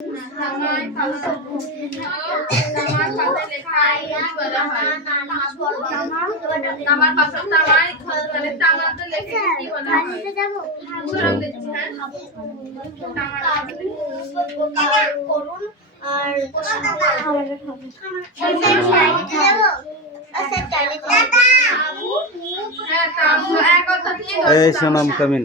তামার পাশে লেখা কি বলা হয়? তামার পাশে তামায় মানে তামাতে লেখা কি বলা হয়? উদাহরণ দিচ্ছি হ্যাঁ। তামার করুন আর এই সোনাম কামিন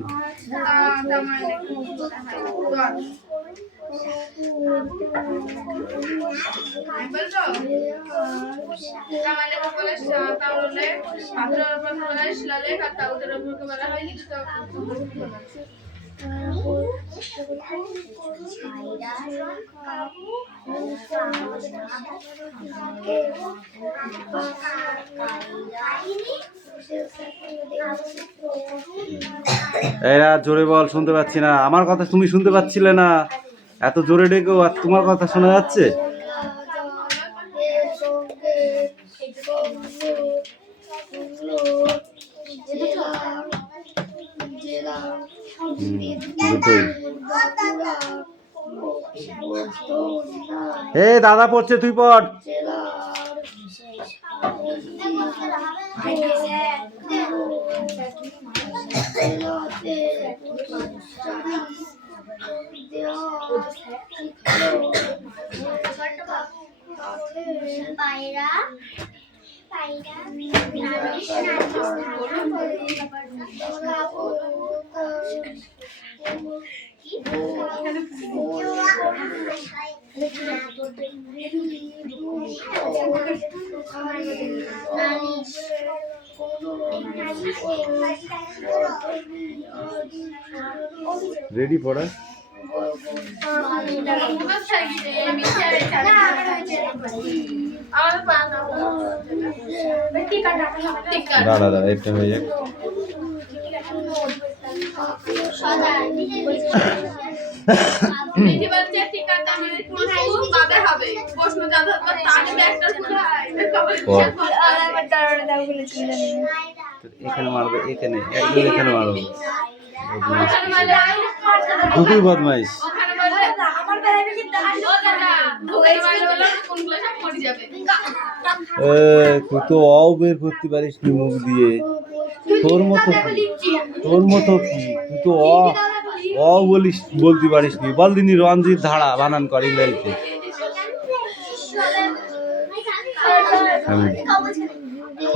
এরা জোরে বল, শুনতে পাচ্ছি না। আমার কথা তুমি শুনতে পাচ্ছিলে না, এত জোরে ডেকেও আর তোমার কথা শোনা যাচ্ছে? দুটোই। এ দাদা পড়ছে, তুই পড়। পায়রা রেডি পড়া? দাঁড়া এটা হয়ে যাক। এখানে মারবে, এখানে একদম এখানে মারবে। দুটোই বদমাইশ। তুই তো অও বের করতে পারিস নি মুখ দিয়ে। তোর মতো কি, তুই তো অ বলতে পারিস নি। বল দিনি রঞ্জিত ধারা বানান কর ইংরেজিতে।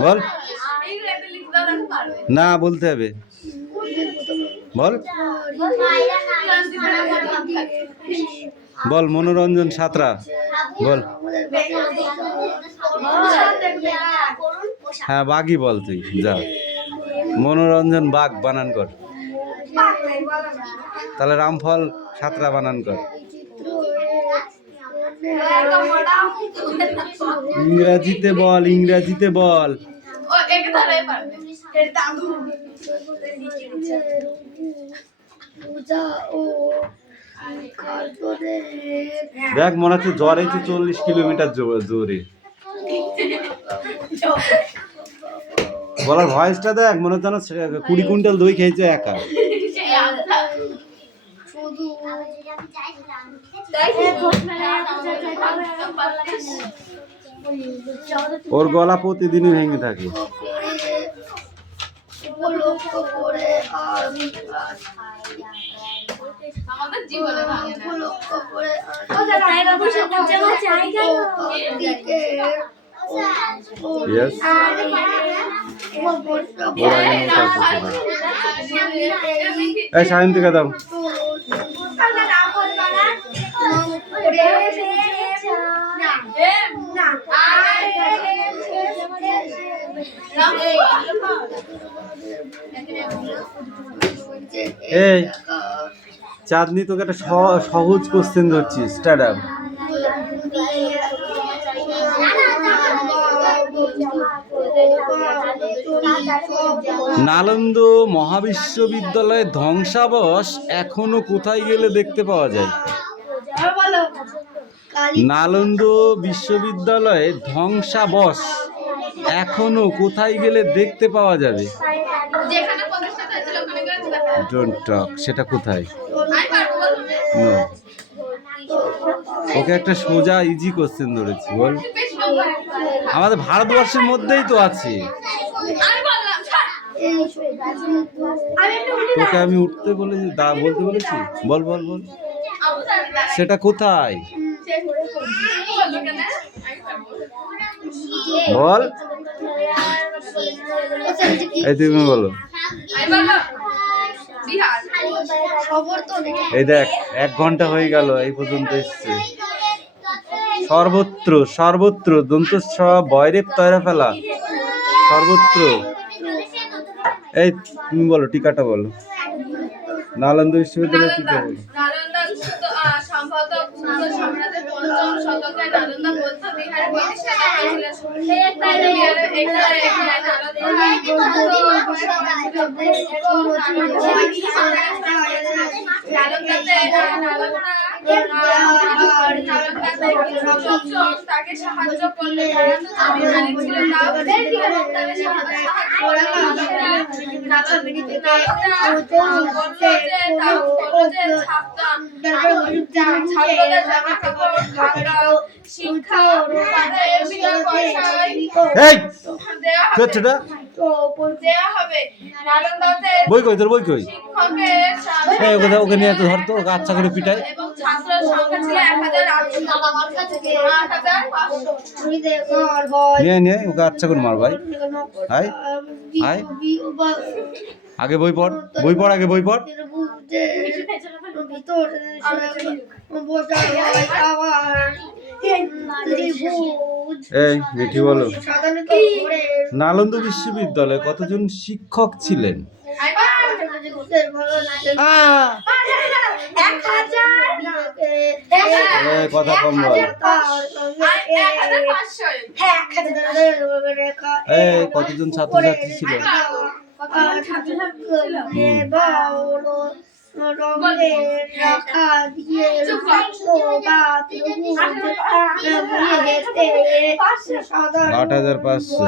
বল না, বলতে হবে। বল বল মনোরঞ্জন সাঁতরা বল। হ্যাঁ বাঘই বল, তুই যা। মনোরঞ্জন বাঘ বানান কর। তাহলে রামফল সাঁতরা বানান কর। ইংরাজিতে বল, ইংরাজিতে বল। দেখ মনে হচ্ছে জ্বর হয়েছে 40 কিলোমিটার জোরে। বলার ভয়েসটা দেখ, মনে হচ্ছে 20 কুইন্টাল দই খেয়েছে একা। ওর গলা প্রতিদিনই ভেঙে থাকে। আমাদের জীবনে ভাঙে এই সাইন থেকে দাও। এই চাঁদনি, তোকে একটা সহজ কোশ্চেন ধরছি, স্টার্ট আপ। নালন্দা মহাবিশ্ববিদ্যালয়ের ধ্বংসাবশ এখনো কোথায় গেলে দেখতে পাওয়া যায়? নালন্দা বিশ্ববিদ্যালয়ের ধ্বংসাবশ এখনো কোথায় গেলে দেখতে পাওয়া যাবে? Don't talk. সেটা কোথায়? ওকে একটা সোজা ইজি কোশ্চেন ধরেছি, বল। আমাদের ভারতবর্ষের মধ্যেই তো আছে। তোকে আমি উঠতে বলেছি, বলতে বলেছি, বল বল বল, সেটা কোথায় বল। এই তুমি বলো। এই দেখ 1 ঘন্টা হয়ে গেল, এই পর্যন্ত এসছে। সর্বত্র সর্বত্র দন্তস্ব বয়রের তয়রা ফেলা, সর্বত্র। এই তুমি বলো, টিকাটা বলো, নালন্দা বিশ্ববিদ্যালয়ের টিকা বলো। তাকে সাহায্য করলে বই কই তোর, বই কই? ওকে নিয়ে তো ধরতো, ওকে আচ্ছা করে পিটাই। নিয়ে ওকে আচ্ছা করে মার ভাই। হাই হাই, আগে বই পড়, বই পড়, আগে বই পড়। এই মিঠি বলো, নালন্দা বিশ্ববিদ্যালয়ে কতজন শিক্ষক ছিলেন? কথা কম বল। কতজন ছাত্রছাত্রী ছিলেন? আট 8,500।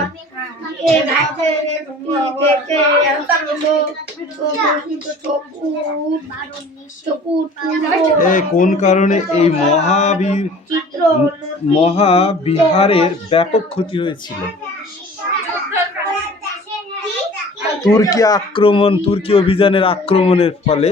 কোন কারণে এই মহাবিহারের ব্যাপক ক্ষতি হয়েছিল? তুর্কি অভিযানের আক্রমণের ফলে।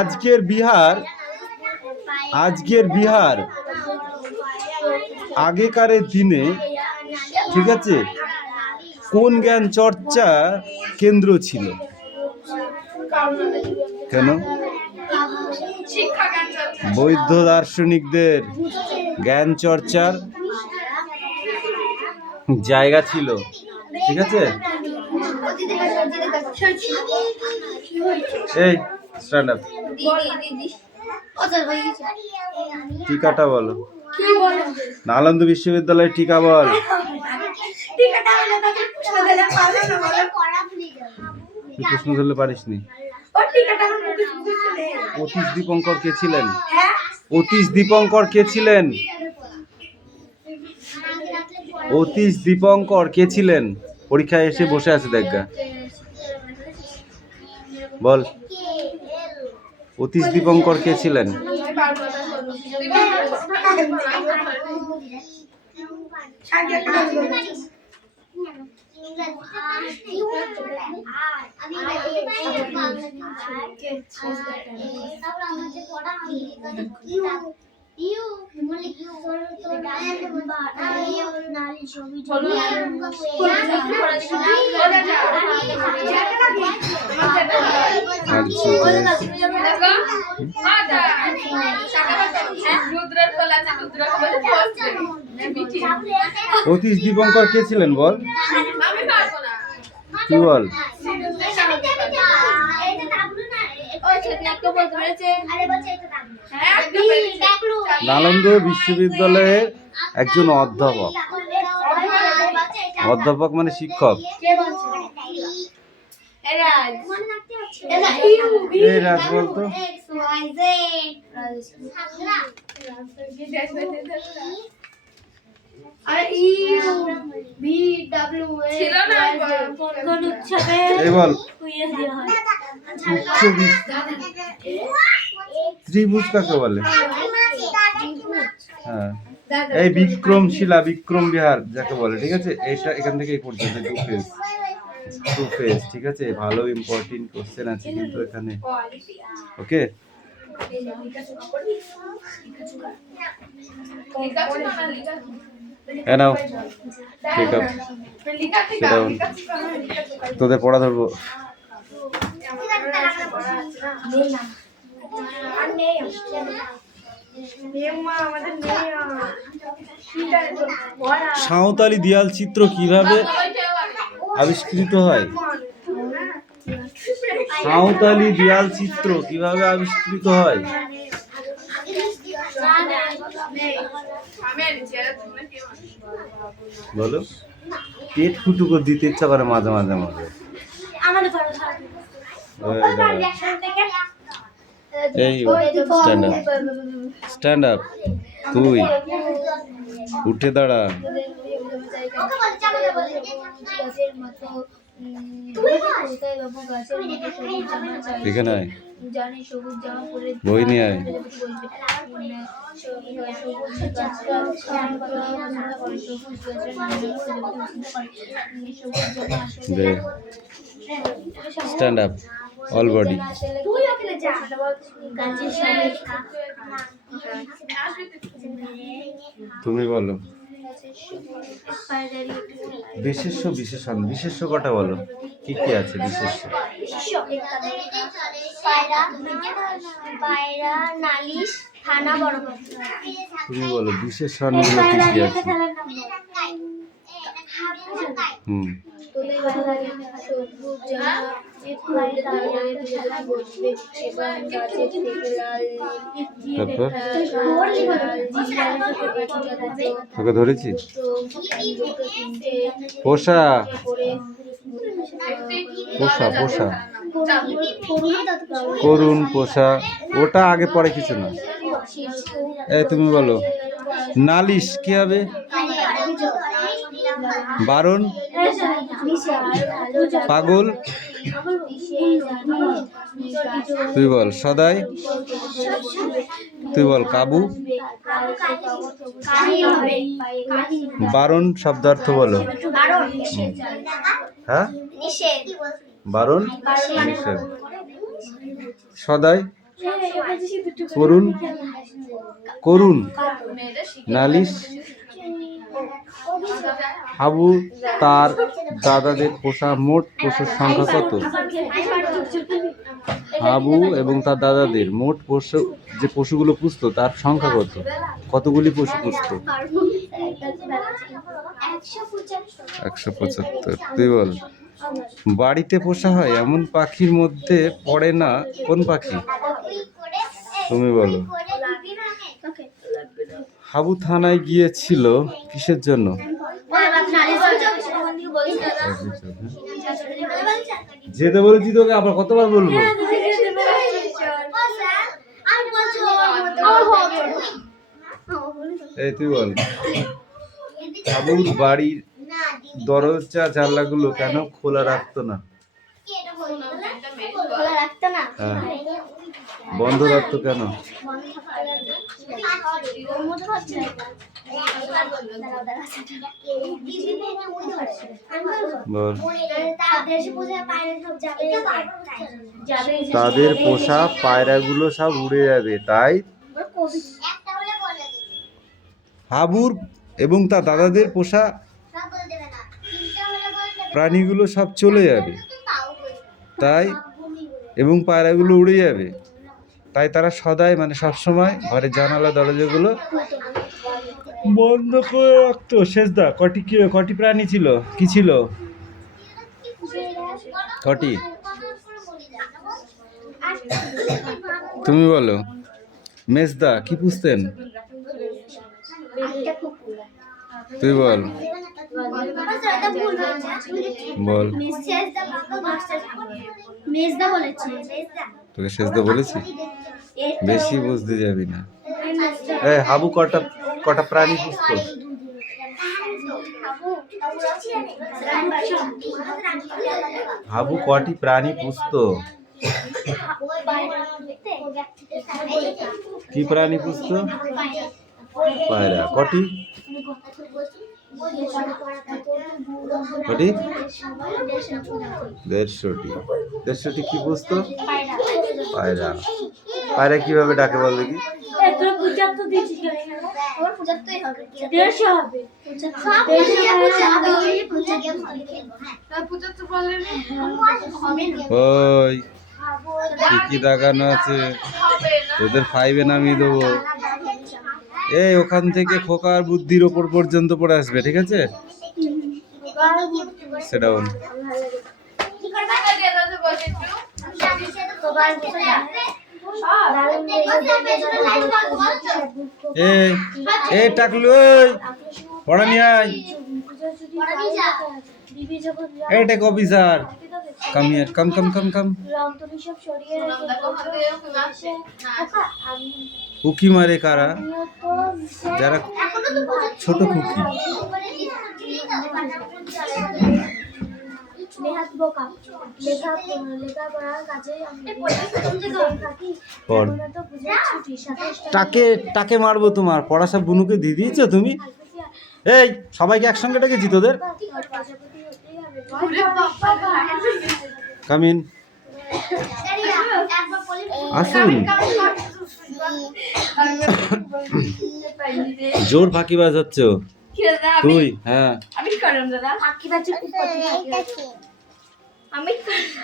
আজকের বিহার আগেকারের দিনে, ঠিক আছে, কোন জ্ঞান চর্চা কেন্দ্র ছিল? কেন? বৌদ্ধ দার্শনিকদের জ্ঞান চর্চার জায়গা ছিল, ঠিক আছে। এই স্ট্যান্ড আপ, টিকাটা বলো। নালন্দা বিশ্ববিদ্যালয়ের টিকা বল। প্রশ্ন ধরলে পারিসনি। অতীশ দীপঙ্কর কে ছিলেন? অতীশ দীপঙ্কর কে ছিলেন? অতীশ দীপঙ্কর কে ছিলেন? পরীক্ষায় এসে বসে আছে দেখা, বল। অতীশ দীপঙ্কর কে ছিলেন? অতীশ দীপঙ্কর কে ছিলেন বল, কি বল? নালন্দা বিশ্ববিদ্যালয়ের একজন অধ্যাপক মানে শিক্ষক। এই রাজ বলতো। Are U V W A ছিল না কোন উৎসবে এই বল কুইজ দেওয়া হয়? ত্রিভুজ কাকে বলে? হ্যাঁ, এই বিক্রমশিলা, বিক্রম বিহার যাকে বলে, ঠিক আছে? এইটা এখান থেকে এই পর্যন্ত টু ফেজ, ঠিক আছে? ভালো ইম্পর্টেন্ট কোশ্চেন আছে কিন্তু এখানে, ওকে? নাও ঠিক আছে, তোদের পড়া ধরবো। সাঁওতালি দেয়াল চিত্র কিভাবে আবিষ্কৃত হয়? সাঁওতালি দেয়াল চিত্র কিভাবে আবিষ্কৃত হয়? বলো। পেট ফুটু করে দিতে ইচ্ছা করে মাঝে মাঝে মাঝে। এই স্ট্যান্ড আপ, স্ট্যান্ড আপ, তুই উঠে দাঁড়া। এখানে আয়, বই নিয়ে আয়। Stand up, all body. তুমি বলো। বিশেষ্য বিশেষণ, বিশেষ্য কটা বলো, কি কি আছে বিশেষ্য? তুমি বলো বিশেষণ গুলো কি কি আছে? হুম, তারপর তোকে ধরেছি। পোষা, পোষা, পোষা, করুণ, পোষা, ওটা আগে পরে কিছু না। এই তুমি বলো নালিশ কি হবে? বারণ, পাগল, তুই বল সদাই, তুই বল কাবু। বারণ শব্দার্থ বলো। হ্যাঁ, বারণ, নিষেধ। সদাই, করুণ, করুণ, নালিশ। হাবু তার দাদাদের পোষা মোট পশুর সংখ্যা কত? হাবু এবং তার দাদাদের মোট পশু, যে পশুগুলো পুষতো তার সংখ্যা কত? কতগুলি পশু পুষতো? 175। তুই বল বাড়িতে পোষা হয় এমন পাখির মধ্যে পড়ে না কোন পাখি? তুমি বলো। হাবু থানায় গিয়েছিল কিসের জন্য? যেতে বলেছি তোকে, আবার কতবার বলবো? এই তুই বল হাবুর বাড়ির দরজা জানলাগুলো কেন খোলা রাখতো না? হ্যাঁ, বন্ধ রাখতো কেন? বল। তাদের পোষা পায়রাগুলো সব উড়ে যাবে, তাই হাবুর এবং তার দাদাদের পোষা প্রাণীগুলো সব চলে যাবে, তাই এবং পায়রাগুলো উড়ে যাবে, তাই তারা সদাই মানে সবসময় ঘরের জানালা দরজাগুলো বন্ধ করে রাখতো। শেষদা কটি প্রাণী ছিল? কি ছিল? কটি? তুমি বলো। মেজদা কি পুষতেন? তুই বল। বল। তোকে শেষদা বলেছি? বেশি বুঝতে যাবি না। হাবু কটা প্রাণী পুষতো? হাবু কটি প্রাণী পুষতো? কি প্রাণী পুষতো? পায়রা। কটি? কটি? 150টি। 150টি কি পুষতো? পায়রা। পায়রা কিভাবে ডাকে বল দেখি? তোর 75 দিয়েছিস কেন? আমার 75 হবে। 150 হবে। সব 75 বললে হবে না। ওই কি দাগানো আছে? তোদের 5-এ নামিয়ে দেবো। এই ওখান থেকে খোকার বুদ্ধির ওপর পর্যন্ত পড়ে আসবে, ঠিক আছে? সেটা বল। এই টাকলু, ওই পড়া নিয়ে আয়। এই টেক officer, come here, come come come come. কুকি মারে কারা? যারা ছোট কুকি। পড়। টাকে মারবো তোমার। পড়া সব বুনুকে দিয়ে দিয়েছো তুমি? এই সবাইকে একসঙ্গে ডেকেছি তোদের। কামিন, আসুন। জোর ফাঁকিবাজ হচ্ছ তুই। হ্যাঁ,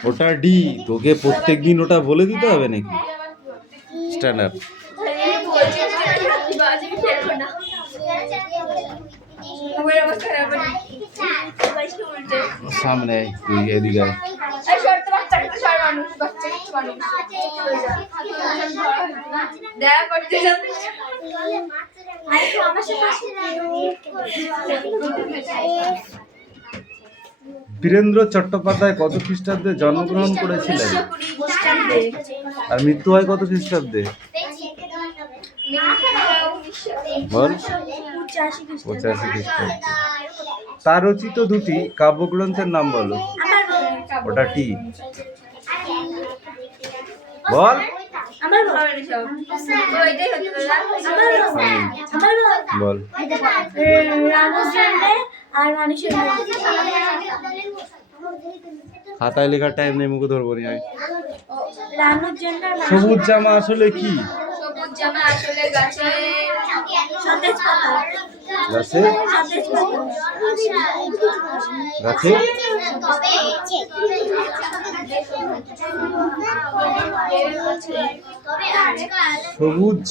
ওটা ডি। তোকে প্রত্যেকদিন ওটা বলে দিতে হবে নাকি? Stand up. সামনে তুই এদিকে আয়। বীরেন্দ্র চট্টোপাধ্যায় কত খ্রিস্টাব্দে জন্মগ্রহণ করেছিলেন আর মৃত্যু হয় কত খ্রিস্টাব্দে? বল। 85 খ্রিস্টাব্দে। তার রচিত দুটি কাব্যগ্রন্থের নাম বলো। ওটা টি। বল। বল। খাতায় লেখার টাইম নেই, মুখে ধরবো নি। সবুজ জামা আসলে কি? সবুজ জামা আসলে গাছের সতেজ পাতা। গাছে গাছে সবুজ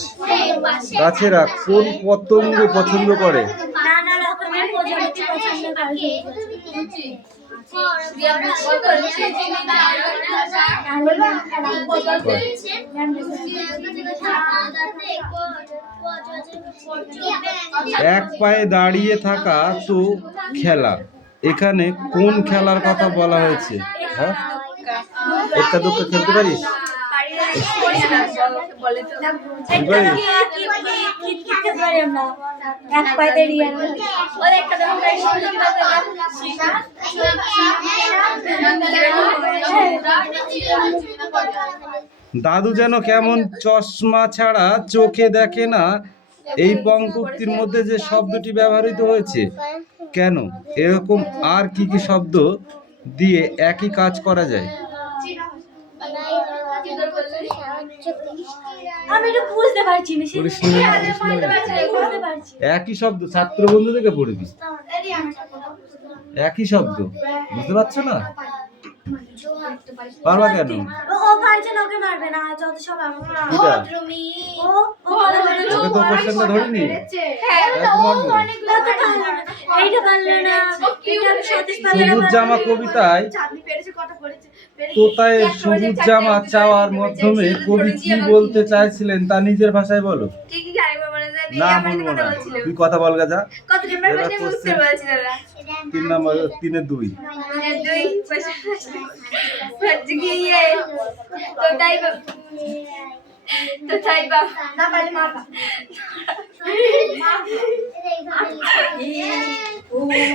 গাছেরা কোন পতঙ্গ পছন্দ করে? নানা রকমের প্রজাপতি পছন্দ করে। এক পায়ে দাঁড়িয়ে থাকা তো খেলা, এখানে কোন খেলার কথা বলা হয়েছে? হ্যাঁ, একটা দোকা খেলতে পারিস? দাদু যেন কেমন চশমা ছাড়া চোখে দেখে না, এই পঙ্ক্তির মধ্যে যে শব্দটি ব্যবহৃত হয়েছে কেন? এরকম আর কি কি শব্দ দিয়ে একই কাজ করা যায়? আমি একটু বুঝতে পারছি না। একই শব্দ ছাত্র বন্ধু থেকে পড়বি। একই শব্দ বুঝতে পারছো না? পারবা কেন? ও পারছে না, ওকে মারবে না। যত সব আমাকে ওকে তো কোশ্চেনটা ধরিনি। সবুজ জামা কবিতায় তোতায় সবুজ জামা চাওয়ার মাধ্যমে কবি কি বলতে চাইছিলেন তা নিজের ভাষায় বলো। না বলবো না, তুই কথা বল গাজা। 3 নম্বর 3-এ 2। তো তাই বাবা না পারলে মারবা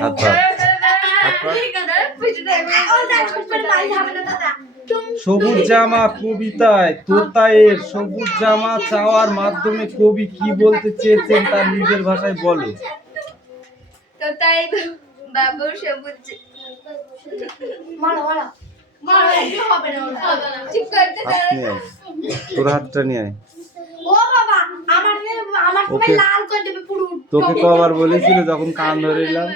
হাত পা। সবুজ জামা কবিতায় তোতায়ের সবুজ জামা চাওয়ার মাধ্যমে কবি কি বলতে চেয়েছেন তার নিজের ভাষায় বলো। তো তাই বাবু সবুজ হবে না ঠিক করতে হাত নিয়ে আয়, তোর হাতটা নিয়ে আয়। ও বাবা আমার ওকে। লাল করে দেবে পুরো তোকে কবার বলেছিল যখন কান ধরিলাম,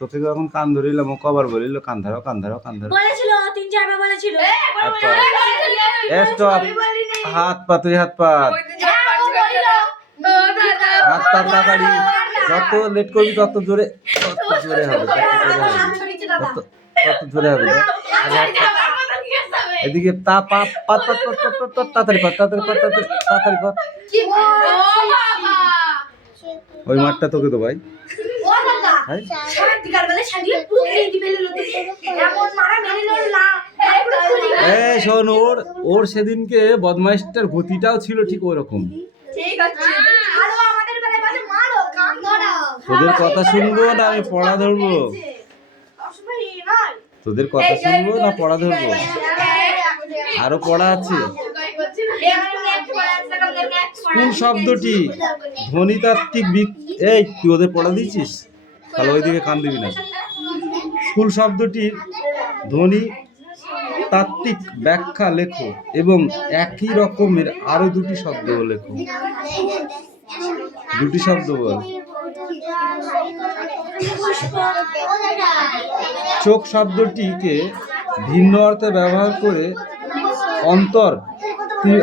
তোকে যখন কান ধরিলাম ও কবার বলিল কান ধরো কান ধরো কান ধরো। বলেছিল 3-4 বার বলেছিল। হাত পা। স্টপ, হাত পা, তুই হাত পা, হাত পা তাড়াতাড়ি। যত লেট করবি তত জোরে হবে, তত জোরে হবে। আগে হাত পা। এদিকে তা পা পা তাড়াতাড়ি পা তাড়াতাড়ি পা তাড়াতাড়ি পা। ওই মাঠটা তোকে তো ভাই। হ্যাঁ? এই শোন, ওর সেদিনকে বদমাইশটার গতিটাও ছিল ঠিক ওরকম। তোদের কথা শুনবো না আমি পড়া ধরবো? তোদের কথা শুনবো না পড়া ধরবো? আরো পড়া আছে। স্কুল শব্দটি ধ্বনিতাত্ত্বিক এই তুই ওদের পড়া দিয়েছিস? তাহলে ওইদিকে কান দিবি না। স্কুল শব্দটির ধ্বনি তাত্ত্বিক ব্যাখ্যা লেখো এবং একই রকমের আরো দুটি শব্দ লেখো। দুটি শব্দ বল। চোখ শব্দটিকে ভিন্ন অর্থে ব্যবহার করে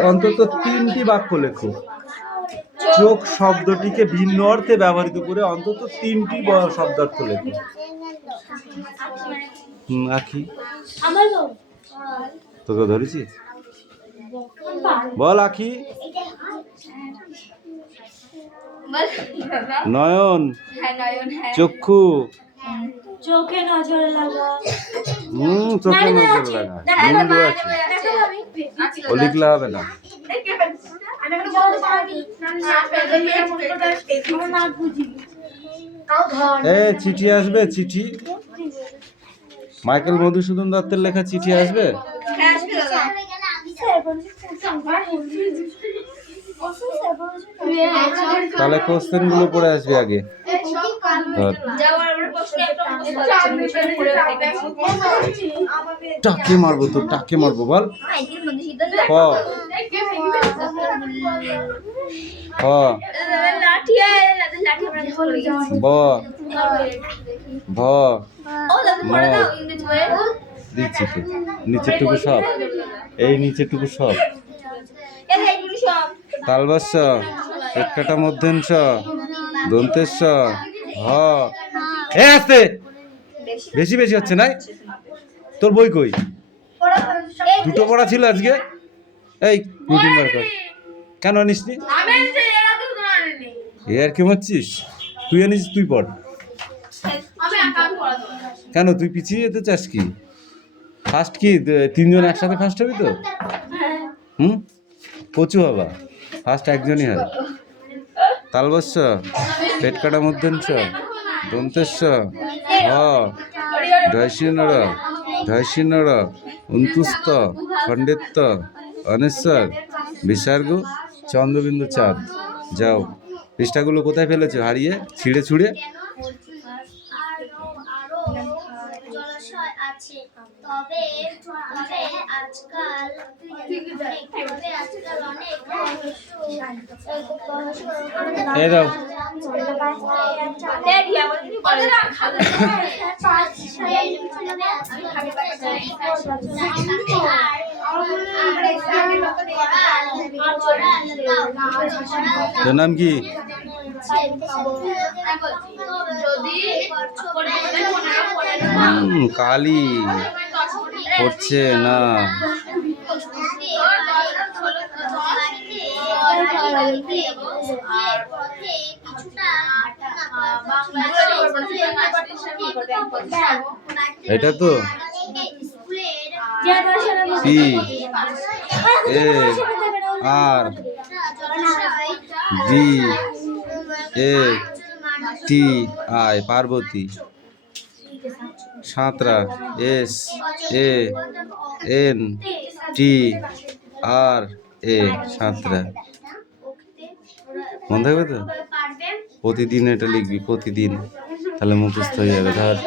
অন্তত 3টি বাক্য লেখো। চোখ শব্দটিকে ভিন্ন অর্থে ব্যবহৃত করে অন্তত 3টি শব্দার্থ লেখো। আখি তোকে ধরেছি, বল আখি। নয়ন, চক্ষু, চোখে নজর লাগা। চোখে নজর লাগা হিন্দু আছে, ও লিখলে হবে না। চিঠি আসবে, চিঠি মাইকেল মধুসূদন দত্তের লেখা চিঠি আসবে। তাহলে কোশ্চেন গুলো পড়ে আসবে আগে। টাকে মারবো তো, টাকে মারবো বল। ক খ ব ভ ম। দিচ্ছি তো নিচেরটুকু সব, এই নিচেরটুকু সব। তালবস্য, পেটকাটা মধ্যাংশ, দন্তেশ্ব, হ। এ আস্তে, বেশি বেশি হচ্ছে না? তোর বই কই? দুটো পড়া ছিল আজকে। এই রুটিন বার কর। কেন আনিসনি? এ আর কি মারছিস? তুই আনিস, তুই পড়। কেন তুই পিছিয়ে যেতে চাস কি? ফার্স্ট কি 3 জন একসাথে ফার্স্ট হবি তো? কচু হবা, ফার্স্ট একজনই হয়। তালবস্য, পেটকাটা মধ্যাংশ, দন্তেশ্ব, হ, ঢয়সিনর, ঢয়সিনর, অন্তুস্ত, খণ্ডেত্ব, অনেশ্বর, বিসর্গ, চন্দ্রবিন্দু চাঁদ। যাও, পৃষ্ঠাগুলো কোথায় ফেলেছো হারিয়ে ছিঁড়ে ছুঁড়ে? এই দাও। তোর নাম কি? কালি পড়ছে না। এটা তো P A R D A T I Parvati. Santra S A N T R A Santra. মনে থাকবে তো? প্রতিদিন এটা লিখবি, প্রতিদিন, তাহলে মুখস্থ হয়ে যাবে। ধর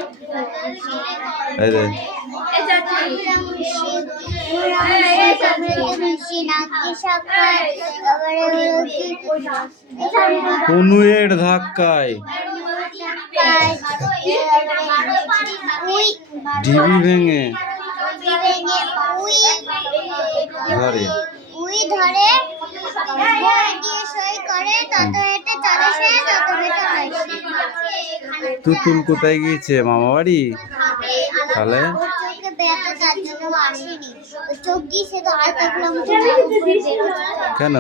এই দেখ, কনুয়ের ধাক্কায় ঢিবি ভেঙে ধরে তুতুল কোথায় গিয়েছে? মামা বাড়ি। তাহলে কেন?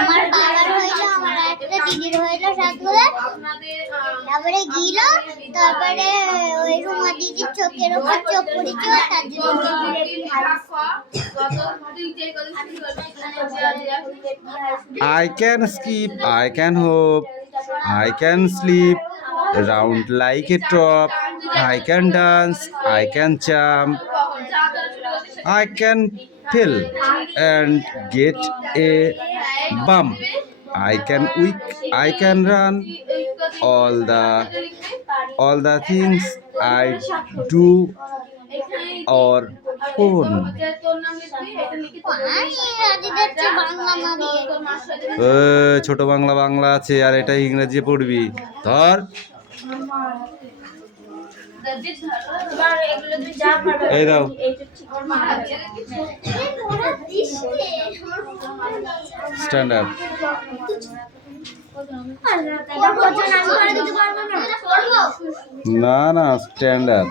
আমার বাবার হইলো, আমার একটা দিদির হইলো সাতগুলো, তারপরে গিল, তারপরে ওই রুমা দিদির চোখের উপর চোখ পড়েছিল, তার জন্য I can skip, I can hop, I can sleep round like a top, I can dance, I can jump, I can fell and get a bump, I can weak, I can run, all the things I do or phone. ছোট বাংলা বাংলা আছে, আর এটা ইংরেজি পড়বি। ধর এই দাও, stand up. না না, স্ট্যান্ড আপ।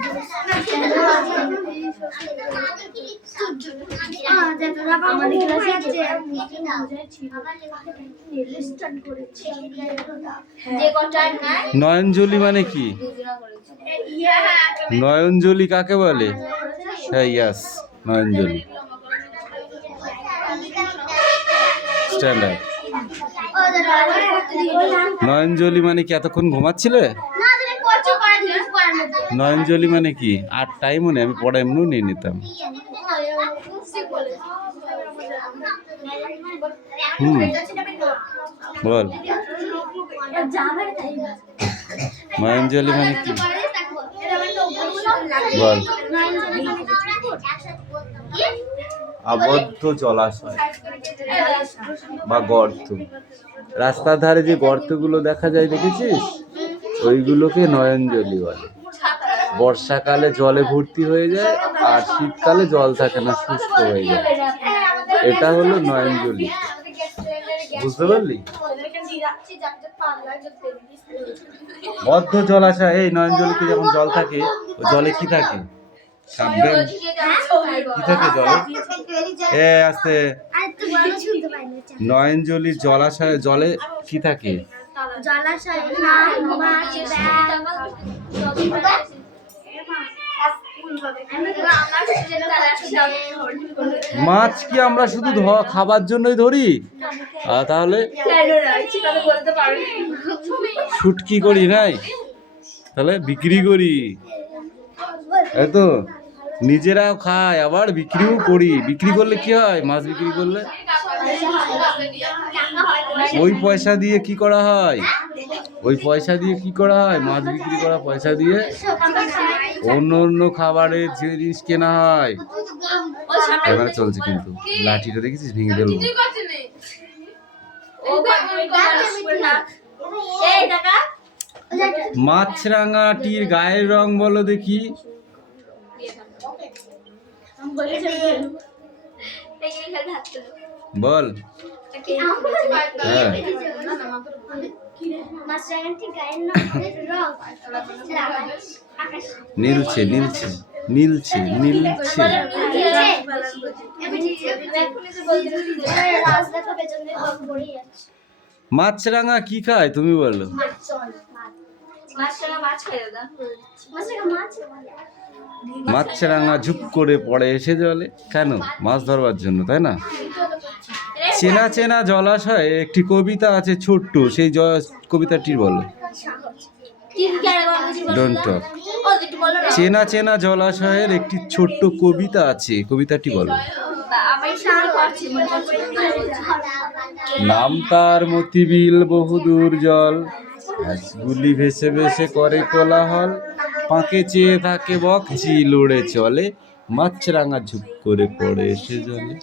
নয়নজলি মানে কি? নয়নজলি কাকে বলে? হ্যাঁ, ইয়াস, নয়নজলি। Stand up. নয়নজলি মানে কি? এতক্ষণ ঘুমাচ্ছিলে? নয়নজলি মানে কি? 8টাই মনে, আমি পড়া এমনিও নিয়ে নিতাম। বল, নয়নজলি মানে কি? বল। আবদ্ধ জলাশয় বা গর্ত। রাস্তার ধারে যে গর্তগুলো দেখা যায়, দেখেছিস? ওইগুলোকে নয়নজলি বলে। বর্ষাকালে জলে ভর্তি হয়ে যায়, আর শীতকালে জল থাকে না, শুষ্ক হয়ে যায়। এটা হলো নয়নজলি, বুঝতে পারলি? বদ্ধ জলাশয়। এই নয়নজলিতে যখন জল থাকে, ওই জলে কি থাকে? সাবধান, কি থাকে জলে? আস্তে। নয়নজলির জলাশয় জলে কি থাকে? মাছ কি আমরা শুধু খাবার জন্যই ধরি? তাহলে শুটকি করি নাই, তাহলে বিক্রি করি, এই তো নিজেরাও খাই, আবার বিক্রিও করি। বিক্রি করলে কি হয়? মাছ বিক্রি করলে ওই পয়সা দিয়ে কি করা হয়? ওই পয়সা দিয়ে কি করা হয়? মাছ বিক্রি করা পয়সা দিয়ে অন্য অন্য খাবারের জিনিস কেনা হয়। এবারে চলছে কিন্তু, লাঠিটা দেখেছিস? ভেঙে ফেলবো। মাছরাঙাটির গায়ের রং বলো দেখি। বল। হ্যাঁ, নীলছে নীলছে নীলছে নীলছে। মাছরাঙা কি খায় তুমি বলো? মাছটা মাছ খাই দাদা। মাছরাঙা ঝুপ করে পড়ে এসে জলে, কেন? মাছ ধরবার জন্য, তাই না? চেনা চেনা জলাশয়ে একটি কবিতা আছে ছোট্ট, সেই কবিতাটি বলো। Don't talk. চেনা চেনা জলাশয়ের একটি ছোট্ট কবিতা আছে, কবিতাটি বলো। নাম তার মতিবিল, বহুদূর জল, হাঁসগুলি ভেসে ভেসে করে কোলাহল, পাঁকে চেয়ে থাকে বক, চিল উড়ে চলে, মাছরাঙা ঝুপ করে পড়ে এসে জলে।